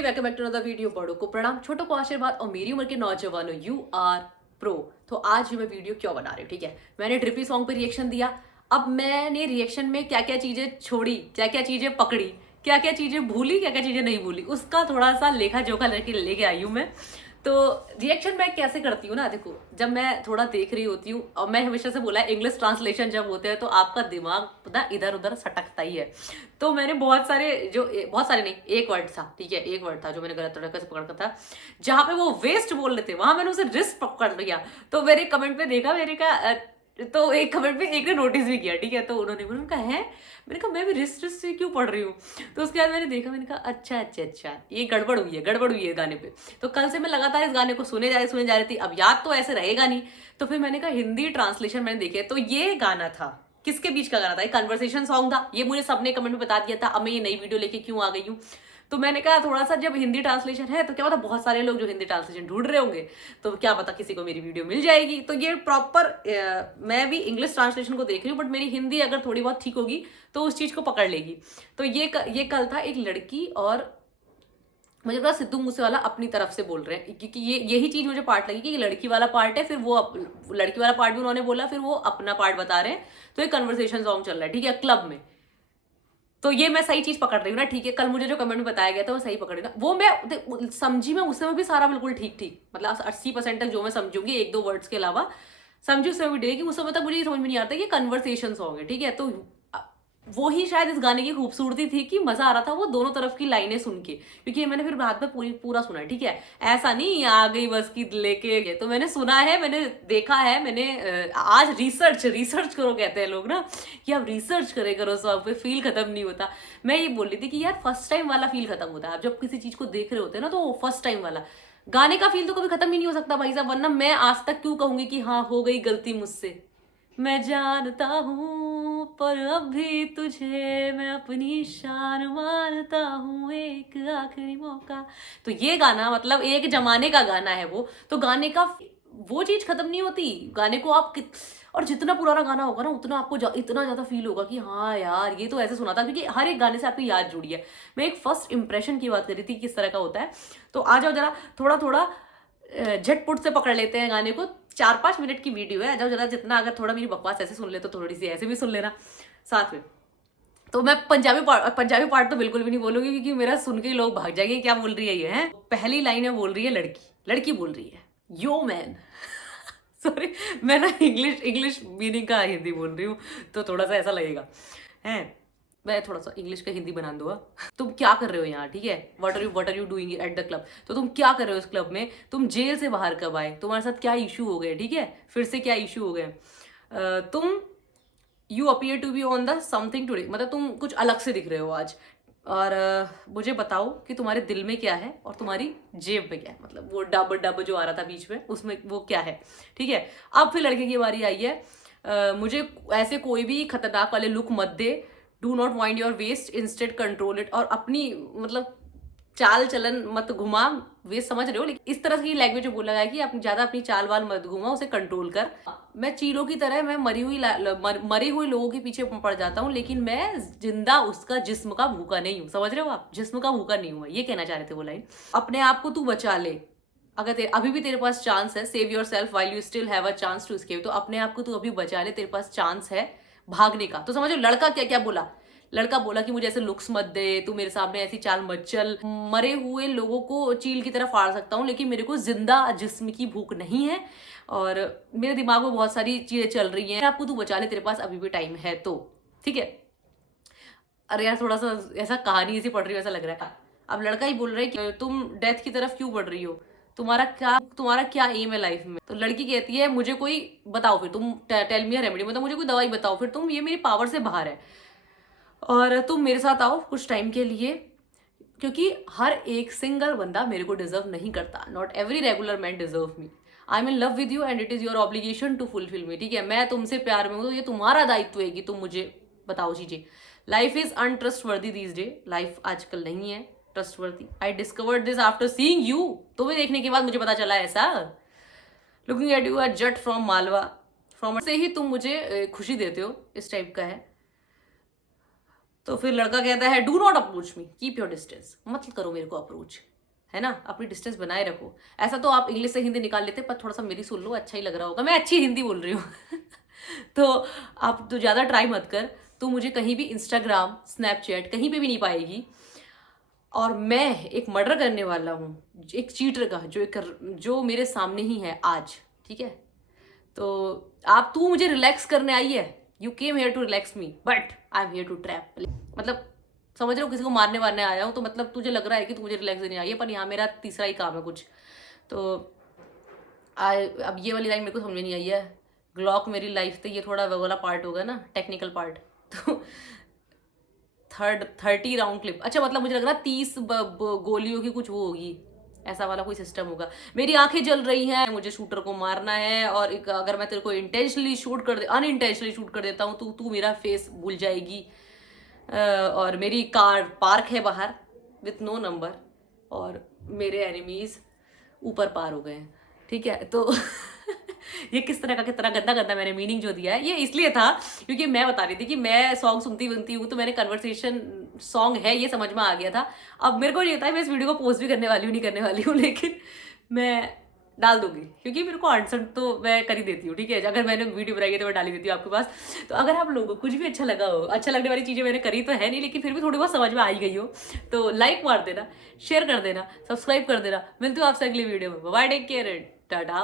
Everybody, welcome back to another video. बड़ों को प्रणाम, छोटों को आशीर्वाद और मेरी उम्र के नौजवानों यू आर प्रो। तो आज मैं वीडियो क्यों बना रही हूँ, ठीक है। मैंने ड्रिपी सॉन्ग पे रिएक्शन दिया। अब मैंने रिएक्शन में क्या क्या चीजें छोड़ी, क्या क्या चीजें पकड़ी, क्या क्या चीजें भूली, क्या क्या चीजें नहीं भूली, उसका थोड़ा सा लेखा जोखा लेके आई हूँ मैं। तो रिएक्शन मैं कैसे करती हूँ ना, देखो जब मैं थोड़ा देख रही होती हूँ, और मैं हमेशा से बोला है इंग्लिश ट्रांसलेशन जब होते हैं तो आपका दिमाग ना इधर उधर सटकता ही है। तो मैंने बहुत सारे नहीं, एक वर्ड था, ठीक है, एक वर्ड था जो मैंने गलत तरीके से पकड़ था। जहां पे वो वेस्ट बोल रहे थे वहां मैंने उसे रिस्ट पकड़ लिया। तो मेरे कमेंट पे देखा, तो एक कमेंट पे एक ने नोटिस भी किया, ठीक है। तो उन्होंने बोला, उनका है, मैंने कहा मैं भी रिस्ट रिस्ट से क्यों पढ़ रही हूँ। तो उसके बाद मैंने देखा, मैंने कहा अच्छा ये गड़बड़ हुई है गाने पे। तो कल से मैं लगातार इस गाने को सुने जा रही थी। अब याद तो ऐसे रहेगा नहीं, तो फिर मैंने कहा हिंदी ट्रांसलेशन मैंने देखे। तो ये गाना था, किसके बीच का गाना था, एक कन्वर्सेशन सॉन्ग था। ये मुझे सबने कमेंट में बता दिया था। अब मैं ये नई वीडियो लेके क्यों आ गई हूँ, तो मैंने कहा थोड़ा सा जब हिंदी ट्रांसलेशन है तो क्या पता बहुत सारे लोग जो हिंदी ट्रांसलेशन ढूंढ रहे होंगे, तो क्या पता किसी को मेरी वीडियो मिल जाएगी। तो ये प्रॉपर मैं भी इंग्लिश ट्रांसलेशन को देख रही हूँ, बट मेरी हिंदी अगर थोड़ी बहुत ठीक होगी तो उस चीज को पकड़ लेगी। तो ये कल था एक लड़की, और मुझे पता सिद्धू मूसेवाला अपनी तरफ से बोल रहे हैं, क्योंकि यही चीज मुझे पार्ट लगी कि ये लड़की वाला पार्ट है, फिर वो लड़की वाला पार्ट भी उन्होंने बोला, फिर वो अपना पार्ट बता रहे हैं। तो एक कन्वर्सेशन सॉन्ग चल रहा है, ठीक है, क्लब में। तो ये मैं सही चीज पकड़ रही हूँ ना, ठीक है। कल मुझे जो कमेंट में बताया गया था वो सही पकड़ रही हूँ ना, वो मैं समझी, मैं उसमें भी सारा बिल्कुल ठीक ठीक, मतलब 80% तक जो मैं समझूंगी, एक दो वर्ड्स के अलावा समझी उसमें भी डेगी। उस समय तक मुझे ये समझ में नहीं आता कि ये कन्वर्सेशन सॉन्ग है, ठीक है। तो वो ही शायद इस गाने की खूबसूरती थी कि मजा आ रहा था वो दोनों तरफ की लाइनें सुन के, क्योंकि मैंने फिर बाद में पूरा सुना, ठीक है। ऐसा नहीं आ गई बस की लेके गए, तो मैंने सुना है, मैंने देखा है, मैंने आज रिसर्च करो कहते हैं लोग ना, कि आप रिसर्च करे करो सॉन्ग पे, फील खत्म नहीं होता। मैं ये बोल रही थी कि यार फर्स्ट टाइम वाला फील खत्म होता है। आप जब किसी चीज को देख रहे होते हैं ना, तो फर्स्ट टाइम वाला गाने का फील तो कभी खत्म ही नहीं हो सकता भाई साहब, वरना मैं आज तक क्यों कहूंगी कि हाँ हो गई गलती मुझसे। मैं जानता हूँ पर अब भी तुझे मैं अपनी शान मानता हूँ, एक आखिरी मौका। तो ये गाना मतलब एक जमाने का गाना है वो, तो गाने का वो चीज खत्म नहीं होती। गाने को आप और जितना पुराना गाना होगा ना उतना आपको इतना ज्यादा फील होगा कि हाँ यार ये तो ऐसे सुना था, क्योंकि हर एक गाने से आपकी याद जुड़ी है। मैं एक फर्स्ट इंप्रेशन की बात कर रही थी किस तरह का होता है। तो आ जाओ जरा थोड़ा थोड़ा झटपुट से पकड़ लेते हैं गाने को। 4-5 मिनट की वीडियो है, जब ज्यादा जितना अगर थोड़ा मेरी बकवास ऐसे सुन ले तो थोड़ी सी ऐसे भी सुन लेना साथ में। तो मैं पंजाबी पार्ट तो बिल्कुल भी नहीं बोलूंगी, क्योंकि मेरा सुन के ही लोग भाग जाएंगे क्या बोल रही है ये है। पहली लाइन में बोल रही है लड़की बोल रही है, यो मैन। सॉरी, मैं ना इंग्लिश मीनिंग का हिंदी बोल रही हूँ, तो थोड़ा सा ऐसा लगेगा है। मैं थोड़ा सा इंग्लिश का हिंदी बना दूंगा। तुम क्या कर रहे हो यहाँ, ठीक है, what are you doing at the club. तो तुम क्या कर रहे हो इस क्लब में, तुम जेल से बाहर कब आए, तुम्हारे साथ क्या इशू हो गए, ठीक है, फिर से क्या इशू हो गए। तुम you appear to be on the something today, मतलब तुम कुछ अलग से दिख रहे हो आज। और मुझे बताओ कि तुम्हारे दिल में क्या है और तुम्हारी जेब में क्या है, मतलब वो डब डब जो आ रहा था बीच में उसमें वो क्या है, ठीक है। अब फिर लड़के की बारी आई है। मुझे ऐसे कोई भी खतरनाक वाले लुक मत दे, do not wind your waist, instead control it. और अपनी मतलब चाल चलन मत घुमा, वे समझ रहे हो, लेकिन इस तरह की लैंग्वेज में बोला गया कि ज्यादा अपनी चाल वाल मत घुमा, उसे कंट्रोल कर। मैं चीलों की तरह मैं मरी हुई लोगों के पीछे पड़ जाता हूँ, लेकिन मैं जिंदा उसका जिस्म का भूखा नहीं हूँ। समझ रहे हो आप, जिस्म का भूखा नहीं हूँ, ये कहना चाह रहे थे वो लाइन। अपने आप को तू बचा ले, अगर अभी भी तेरे पास चांस है, save yourself while you still have a chance to escape. तो अपने आप को तू अभी बचा ले, तेरे पास चांस है भागने का। तो समझो लड़का क्या क्या बोला, लड़का बोला कि मुझे ऐसे लुक्स मत दे, तू मेरे सामने ऐसी चाल मत चल, मरे हुए लोगों को चील की तरह फाड़ सकता हूँ लेकिन मेरे को जिंदा जिस्म की भूख नहीं है, और मेरे दिमाग में बहुत सारी चीजें चल रही हैं, आपको तू बचा ले, तेरे पास अभी भी टाइम है। तो ठीक है। अरे यार थोड़ा सा ऐसा कहानी ऐसी पढ़ रही हो ऐसा लग रहा है। अब लड़का ही बोल रहा है कि तुम डेथ की तरफ क्यों बढ़ रही हो, तुम्हारा क्या एम है लाइफ में। तो लड़की कहती है मुझे कोई बताओ, फिर तुम टेल मी अ रेमेडी, मतलब मुझे कोई दवाई बताओ, फिर तुम, ये मेरी पावर से बाहर है और तुम मेरे साथ आओ कुछ टाइम के लिए, क्योंकि हर एक सिंगल बंदा मेरे को डिजर्व नहीं करता। Not every regular man deserve me. I'm in love with you and it is your obligation to fulfil me. ठीक है, मैं तुमसे प्यार में हूं, तो ये तुम्हारा दायित्व है कि तुम मुझे बताओ चीजें। Life is untrustworthy these day, life आजकल नहीं है trustworthy. I discovered this after seeing you, तुम्हें देखने के बाद मुझे पता चला ऐसा। Looking at you a Jat from Malwa, from से ही तुम मुझे खुशी देते हो, इस टाइप का है। तो फिर लड़का कहता है do not approach me, keep your distance, मत करो मेरे को अप्रोच, है ना, अपनी डिस्टेंस बनाए रखो। ऐसा तो आप इंग्लिश से हिंदी निकाल लेते, पर थोड़ा सा मेरी सुन लो, अच्छा ही लग रहा होगा, मैं अच्छी हिंदी बोल रही हूँ। तो आप तो ज़्यादा ट्राई मत कर, तू मुझे कहीं भी इंस्टाग्राम स्नैपचैट कहीं पे भी नहीं पाएगी। और मैं एक मर्डर करने वाला हूँ, एक चीटर का, जो मेरे सामने ही है आज, ठीक है। तो तू मुझे रिलैक्स करने आई है, you came here to relax me, but I am here to trap. मतलब समझ रहे हो, किसी को मारने वारने आया हूँ, तो मतलब तुझे लग रहा है कि तू मुझे रिलैक्स देने आई है, पर यहाँ मेरा तीसरा ही काम है कुछ। तो अब ये वाली लाइन मेरे को समझ में नहीं आई है। ग्लॉक मेरी लाइफ से, ये थोड़ा वो वाला पार्ट होगा ना, टेक्निकल पार्ट। तो 30 राउंड क्लिप, अच्छा मतलब मुझे लग रहा है 30 गोलियों की कुछ वो होगी, ऐसा वाला कोई सिस्टम होगा। मेरी आंखें जल रही हैं, मुझे शूटर को मारना है, और अगर मैं तेरे को अनइंटेंशनली शूट कर देता हूँ तो तू मेरा फेस भूल जाएगी। और मेरी कार पार्क है बाहर विथ नो नंबर, और मेरे एनिमीज ऊपर पार हो गए हैं, ठीक है। तो ये कितना गंदा गंदा मैंने मीनिंग जो दिया है, ये इसलिए था क्योंकि मैं बता रही थी कि मैं सॉन्ग सुनती बनती हूँ, तो मैंने कन्वर्सेशन सॉन्ग है ये समझ में आ गया था। अब मेरे को नहीं पता है मैं इस वीडियो को पोस्ट भी करने वाली हूँ नहीं करने वाली हूँ, लेकिन मैं डाल दूंगी क्योंकि मेरे को आंसर तो मैं कर ही देती हूँ, ठीक है। अगर मैंने वीडियो बनाई है तो मैं डाल ही देती हूँ आपके पास। तो अगर आप लोगों को कुछ भी अच्छा लगा हो, अच्छा लगने वाली चीज़ें मैंने करी तो है नहीं, लेकिन फिर भी थोड़ी बहुत समझ में आई गई हो, तो लाइक मार देना, शेयर कर देना, सब्सक्राइब कर देना। मिलती हूँ आपसे अगली वीडियो में। Bye, take care, Tata.